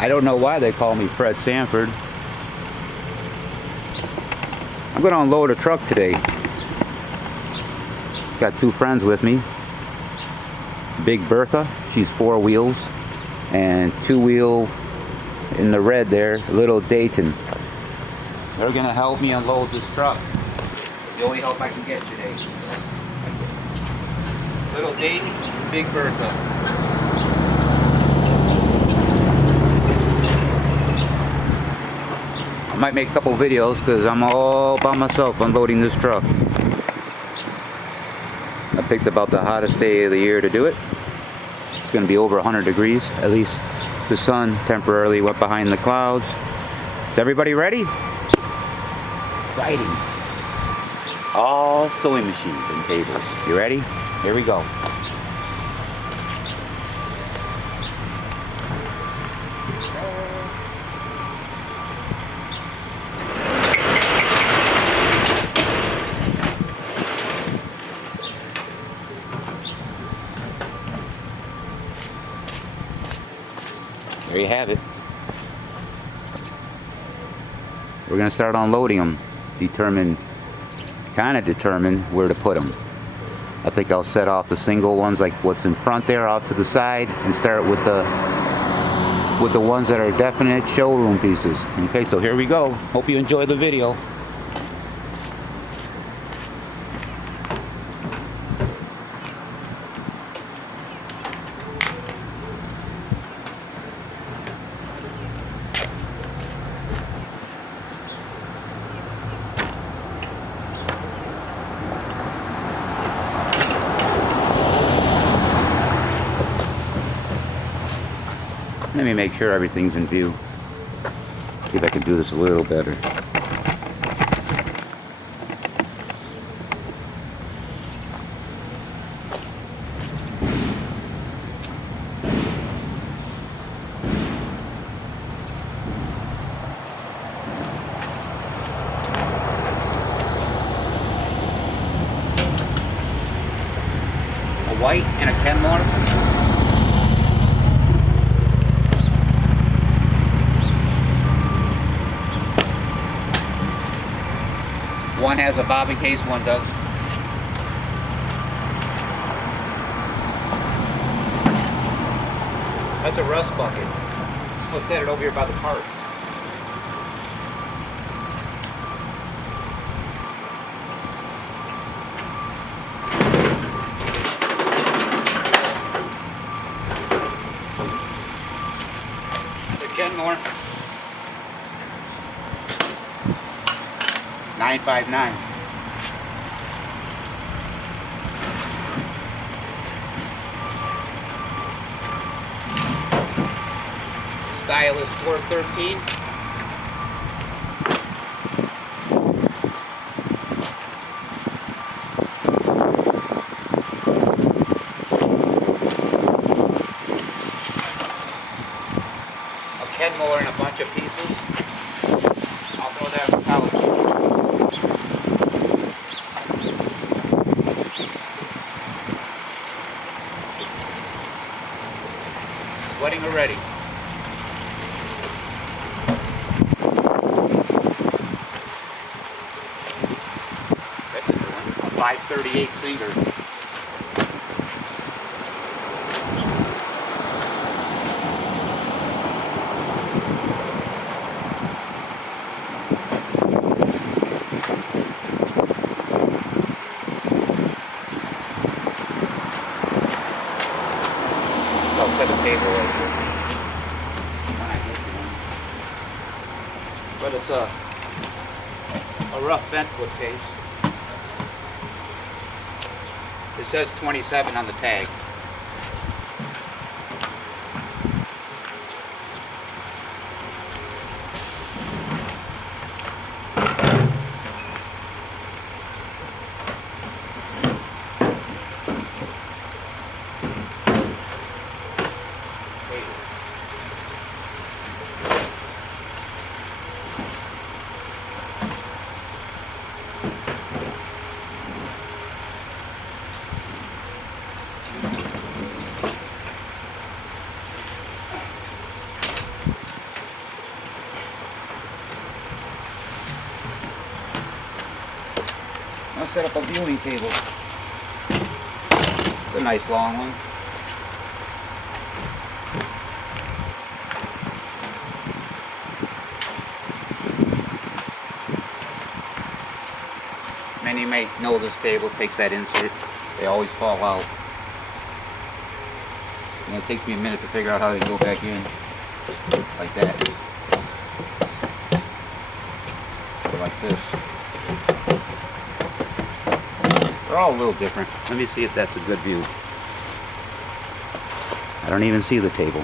I don't know why they call me Fred Sanford. I'm going to unload a truck today. Got two friends with me. Big Bertha, she's 4 wheels, and 2-wheel in the red there, Little Dayton. They're going to help me unload this truck. It's the only help I can get today. Little Dayton, Big Bertha. I might make a couple videos because I'm all by myself unloading this truck. I picked about the hottest day of the year to do it. It's going to be over 100 degrees. At least the sun temporarily went behind the clouds. Is everybody ready? Exciting. All sewing machines and tables. You ready? Here we go. There you have it. We're going to start unloading them. Kind of determine where to put them. I think I'll set off the single ones, like what's in front there, off to the side, and start with the ones that are definite showroom pieces. Okay, so here we go. Hope you enjoy the video. Let me make sure everything's in view. See if I can do this a little better. A white and a Kenmore. One has a bobbin case, one doesn't. That's a rust bucket. We'll set it over here by the parts. The Kenmore. 959. Stylus 413. A Kenmore and a bunch of pieces. I'll throw that in the pouch. Sweating already. That's a new one. A 538 Singer. I'll set a table right here. But it's a rough bentwood case. It says 27 on the tag. to set up a viewing table. It's a nice long one. Many may know this table takes that insert. They always fall out. And it takes me a minute to figure out how they go back in. Like that. Or like this. They're all a little different. Let me see if that's a good view. I don't even see the table.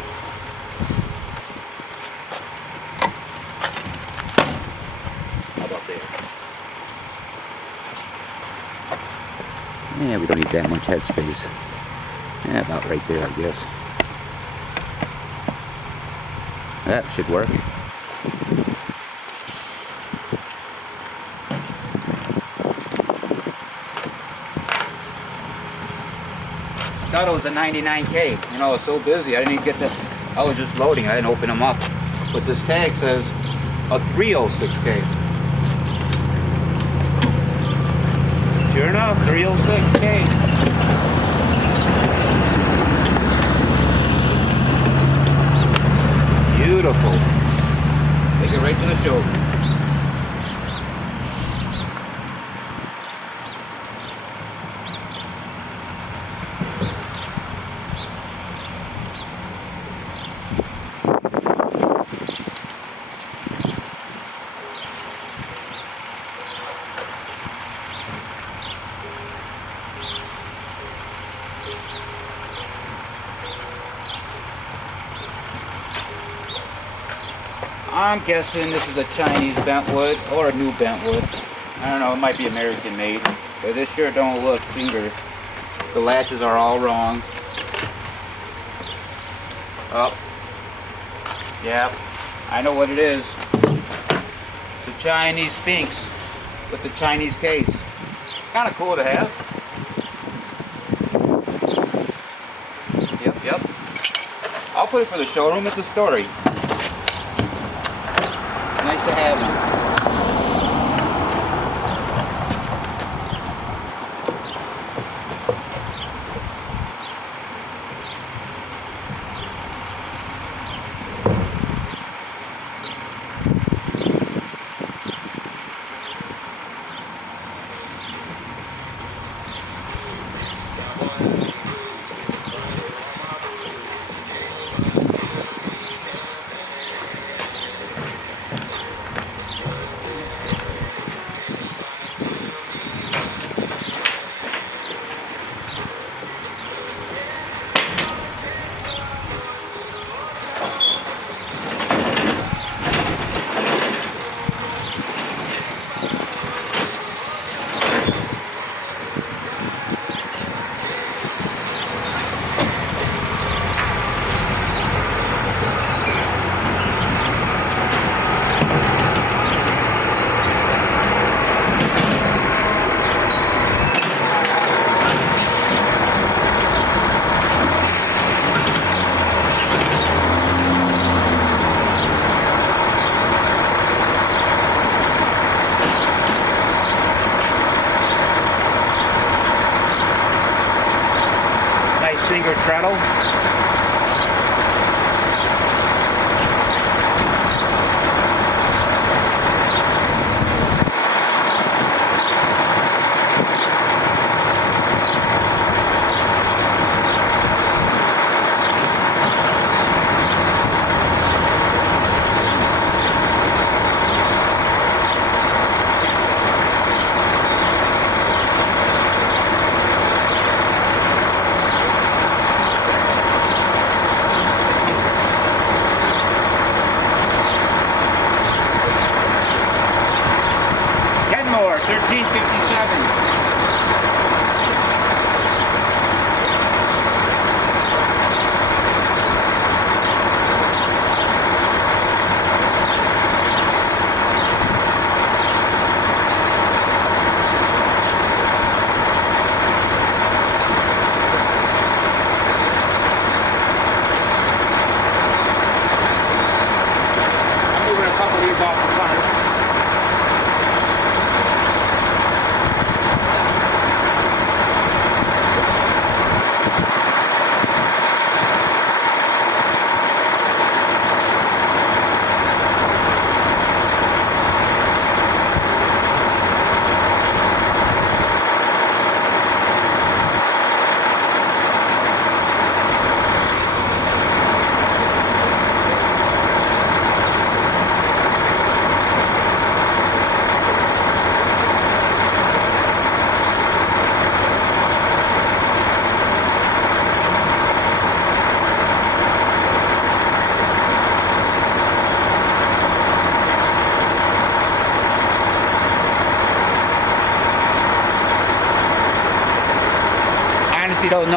How about there? Yeah, we don't need that much headspace. Yeah, about right there, I guess. That should work. I thought it was a 99K. You know, I was so busy, I didn't even get the... I was just loading, I didn't open them up. But this tag says a 306K. Sure enough, 306K. Beautiful. Take it right to the shoulder. I'm guessing this is a Chinese bentwood or a new bentwood. I don't know, it might be American made, but this sure don't look finger. The latches are all wrong. Oh, yeah, I know what it is. It's a Chinese Sphinx with the Chinese case. Kind of cool to have. Yep. I'll put it for the showroom. It's a story. Nice to have them.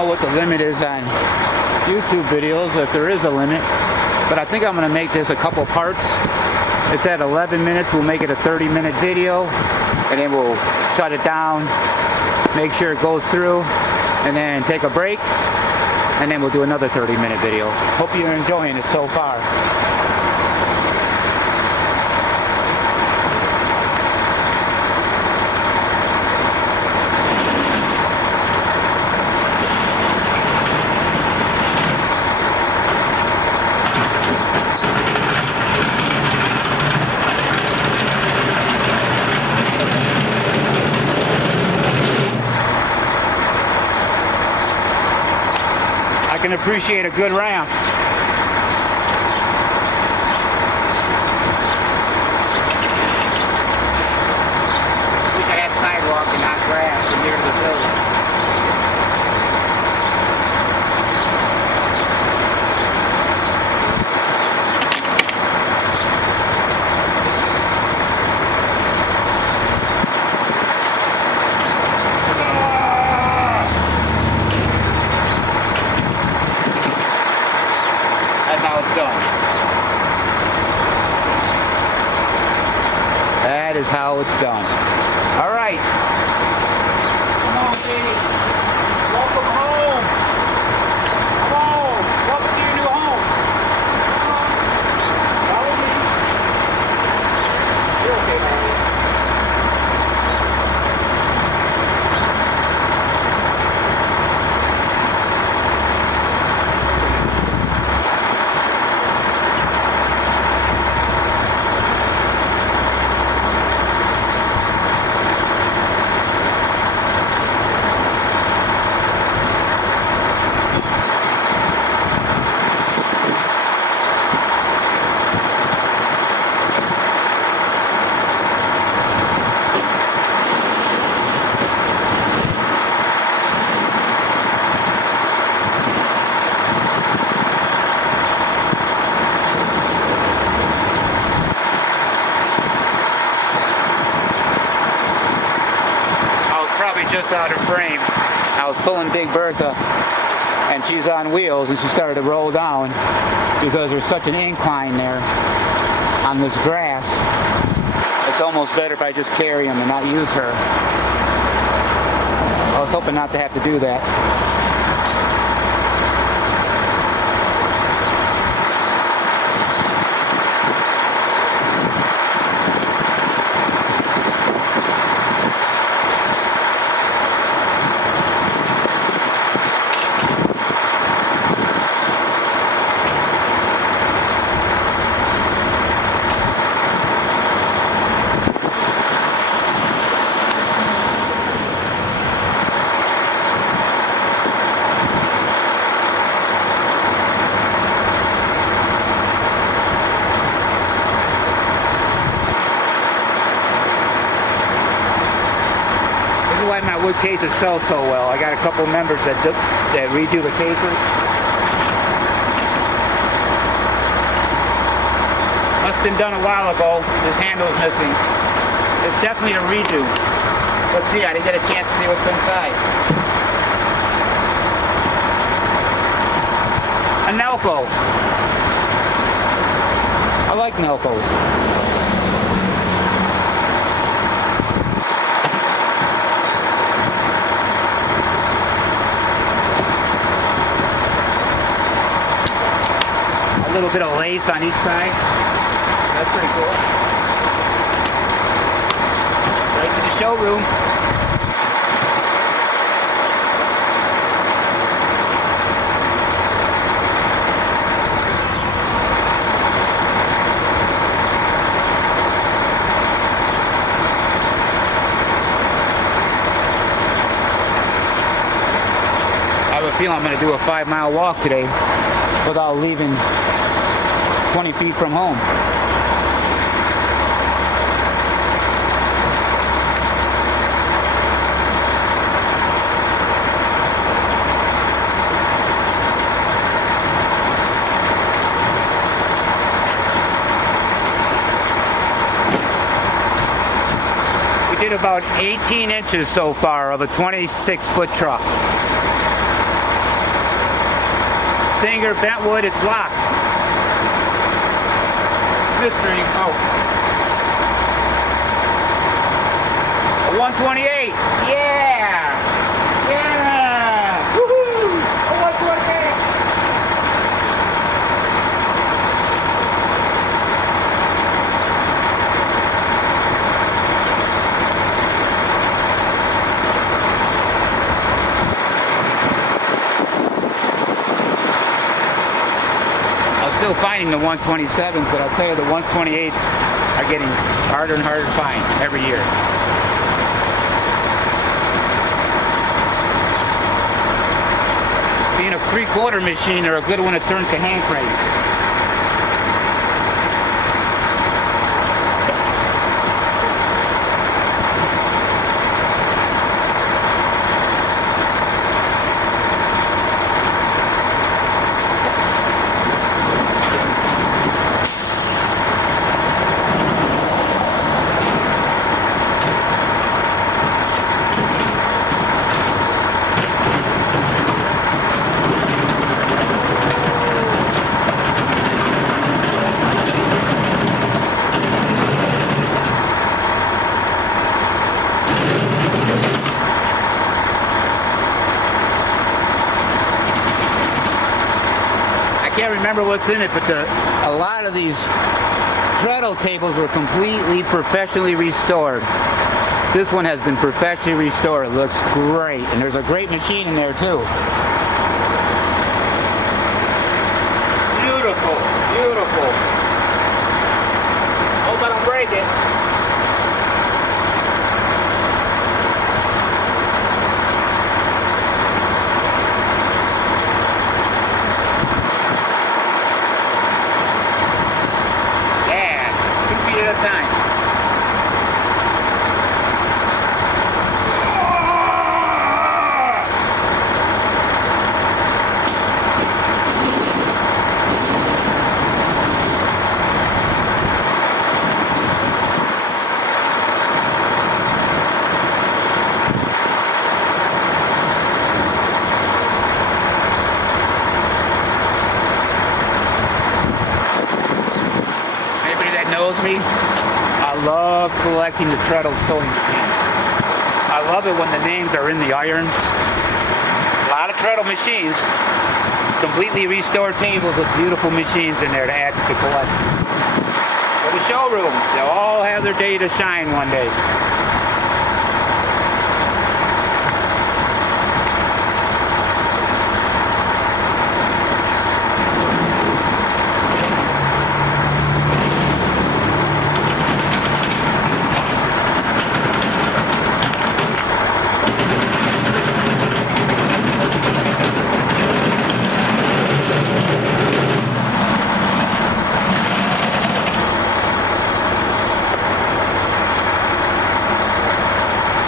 what the limit is on YouTube videos, if there is a limit, but I think I'm going to make this a couple parts. It's at 11 minutes. We'll make it a 30-minute video, and then we'll shut it down, make sure it goes through, and then take a break, and then we'll do another 30-minute video. Hope you're enjoying it so far. I can appreciate a good ramp. Wish I had sidewalk and not grass and near the building. That's how it's done. That is how it's done. All right. Come on, baby. Welcome home. Come on. Welcome to your new home. Come on. Follow me. You're okay, baby. Just out of frame. I was pulling Big Bertha and she's on wheels and she started to roll down because there's such an incline there on this grass. It's almost better if I just carry them and not use her. I was hoping not to have to do that. Why my wood cases sell so well. I got a couple members that redo the cases. Must have been done a while ago. This handle's missing. It's definitely a redo. Let's see, I didn't get a chance to see what's inside. A Nelco. I like Nelcos. A little bit of lace on each side. That's pretty cool. Right to the showroom. I have a feeling I'm going to do a 5-mile walk today without leaving 20 feet from home. We did about 18 inches so far of a 26-foot truck. Singer Bentwood, it's locked. Mystery, oh. A 128, yeah! Yeah! Woohoo! A 128! Still finding the 127s, but I'll tell you the 128s are getting harder and harder to find every year. Being a 3/4 machine, they're a good one to turn to hand crank. I can't remember what's in it, but a lot of these treadle tables were completely professionally restored. This one has been professionally restored. It looks great, and there's a great machine in there too. Beautiful, beautiful. Hope I don't break it. Time. Anybody that knows me, I love collecting the treadle sewing machines. I love it when the names are in the irons. A lot of treadle machines, completely restored tables with beautiful machines in there to add to the collection. For the showroom, they'll all have their day to shine one day.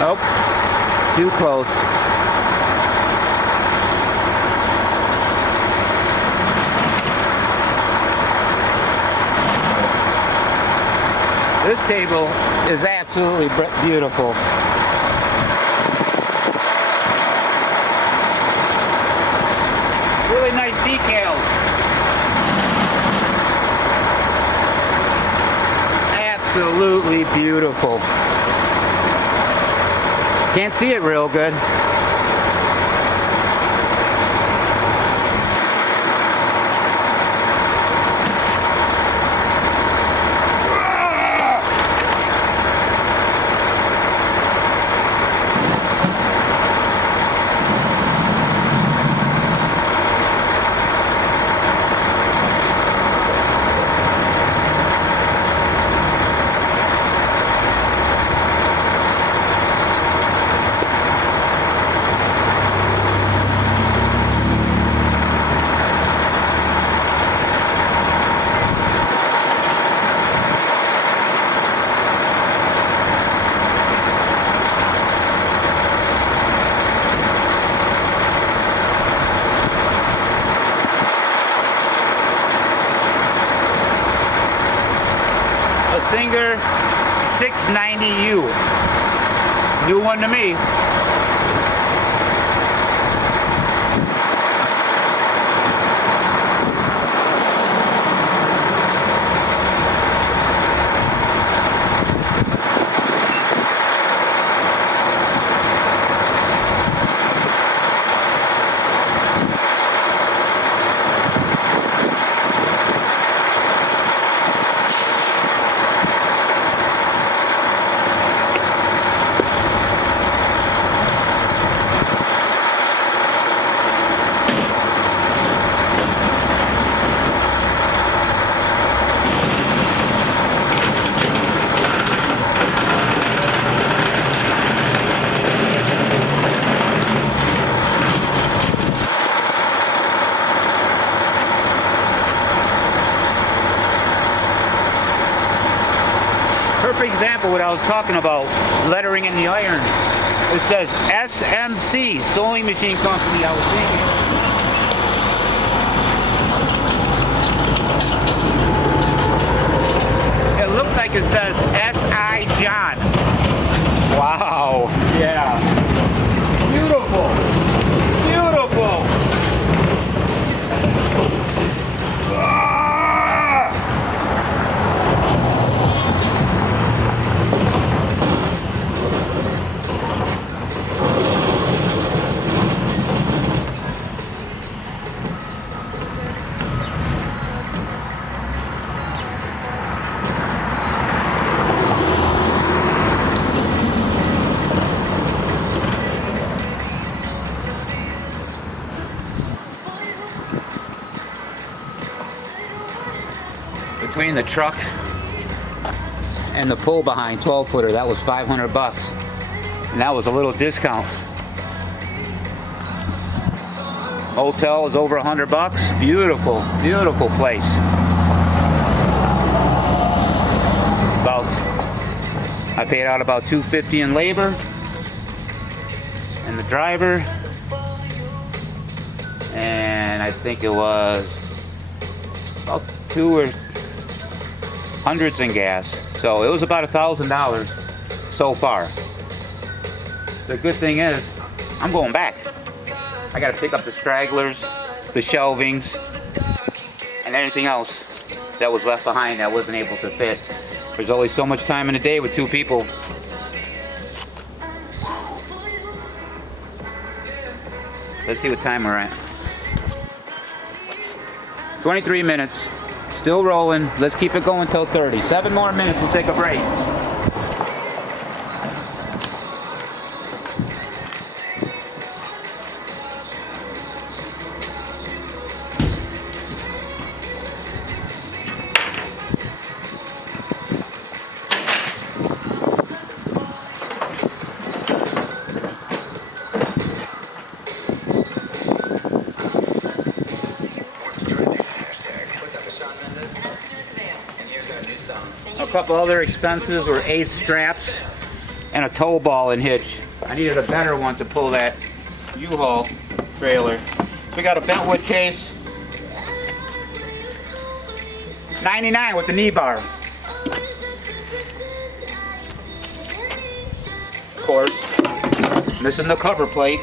Nope, too close. This table is absolutely beautiful. Really nice decals. Absolutely beautiful. Can't see it real good. Singer 690U. New one to me. perfect example of what I was talking about, lettering in the iron. It says SMC, Sewing Machine Company, I was thinking. It looks like it says S.I. John. Wow. Yeah. Beautiful. Beautiful. Between the truck and the pull behind 12-footer, that was $500, and that was a little discount. Hotel is over $100. Beautiful, beautiful place. I paid out about $250 in labor and the driver, and I think it was about $200 in gas. So it was about $1,000 so far. The good thing is, I'm going back. I gotta pick up the stragglers, the shelvings, and anything else that was left behind that wasn't able to fit. There's only so much time in a day with 2 people. Let's see what time we're at. 23 minutes. Still rolling. Let's keep it going till 30. 7 more minutes, we'll take a break. A couple other expenses were ace straps and a tow ball and hitch. I needed a better one to pull that U-Haul trailer. So we got a Bentwood case, $99 with the knee bar. Of course, missing the cover plate.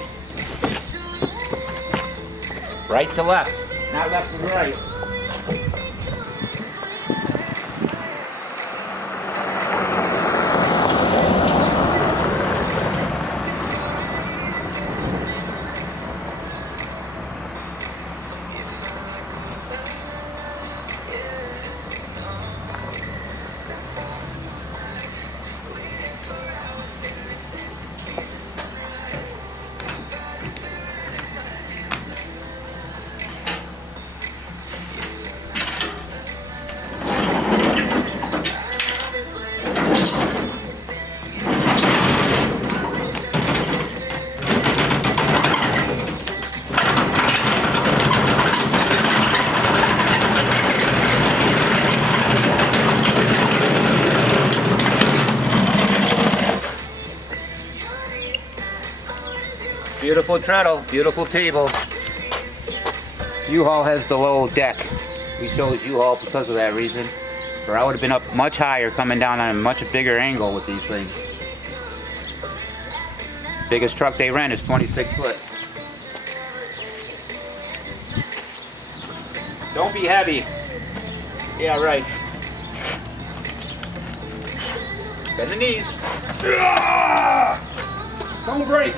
Right to left, not left to right. Beautiful treadle, beautiful table. U-Haul has the low deck. We chose U-Haul because of that reason. Or I would have been up much higher, coming down on a much bigger angle with these things. Biggest truck they rent is 26 foot. Don't be heavy. Yeah, right. Bend the knees. Don't break.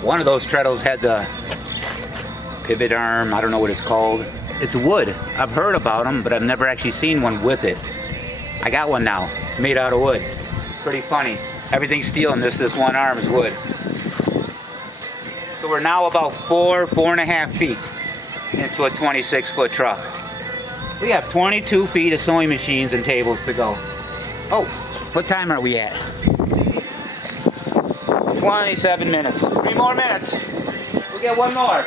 One of those treadles had the pivot arm, I don't know what it's called. It's wood. I've heard about them, but I've never actually seen one with it. I got one now. It's made out of wood. Pretty funny. Everything's steel in this one arm is wood. So we're now about 4.5 feet. into a 26-foot truck. We have 22 feet of sewing machines and tables to go. Oh, what time are we at? 27 minutes. 3 more minutes. We'll get one more.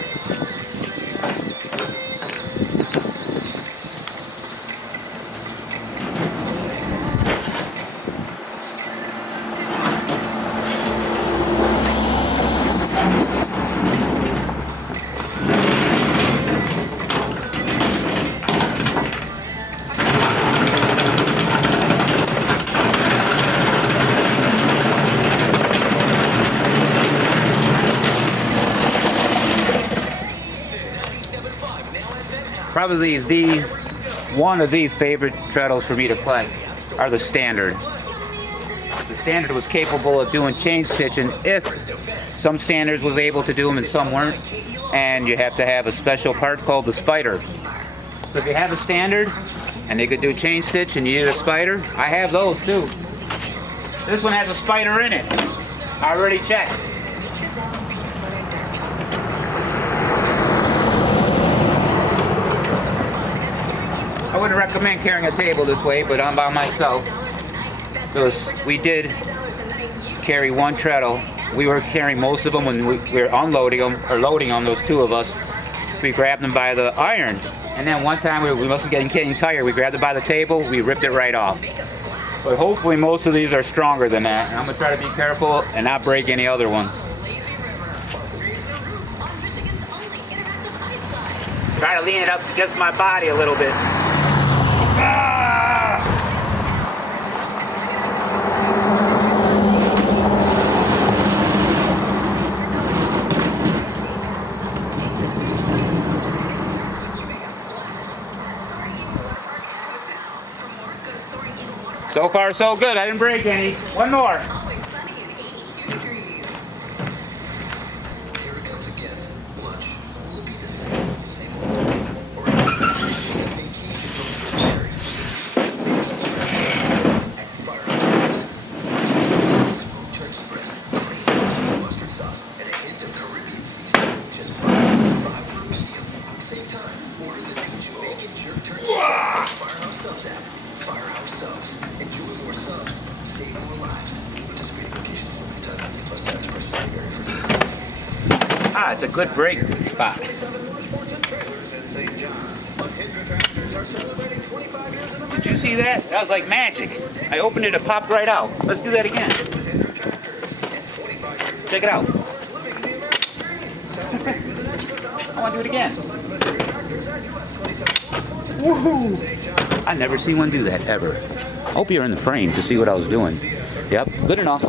Probably one of the favorite treadles for me to play are the Standard. The Standard was capable of doing chain stitching if some Standards was able to do them and some weren't, and you have to have a special part called the Spider. So if you have a Standard and they could do chain stitch and you need a Spider, I have those too. This one has a Spider in it. I already checked. I wouldn't recommend carrying a table this way, but I'm by myself. So we did carry one treadle. We were carrying most of them when we were unloading them, or loading them, those two of us. We grabbed them by the iron. And then one time we must have getting tired. We grabbed it by the table, we ripped it right off. But hopefully most of these are stronger than that. And I'm gonna try to be careful and not break any other ones. Try to lean it up against my body a little bit. So far, so good. I didn't break any. One more. Ah, it's a good break spot. Did you see that? That was like magic. I opened it, it popped right out. Let's do that again. Check it out. I want to do it again. Woohoo! I've never seen one do that, ever. I hope you're in the frame to see what I was doing. Yep, good enough.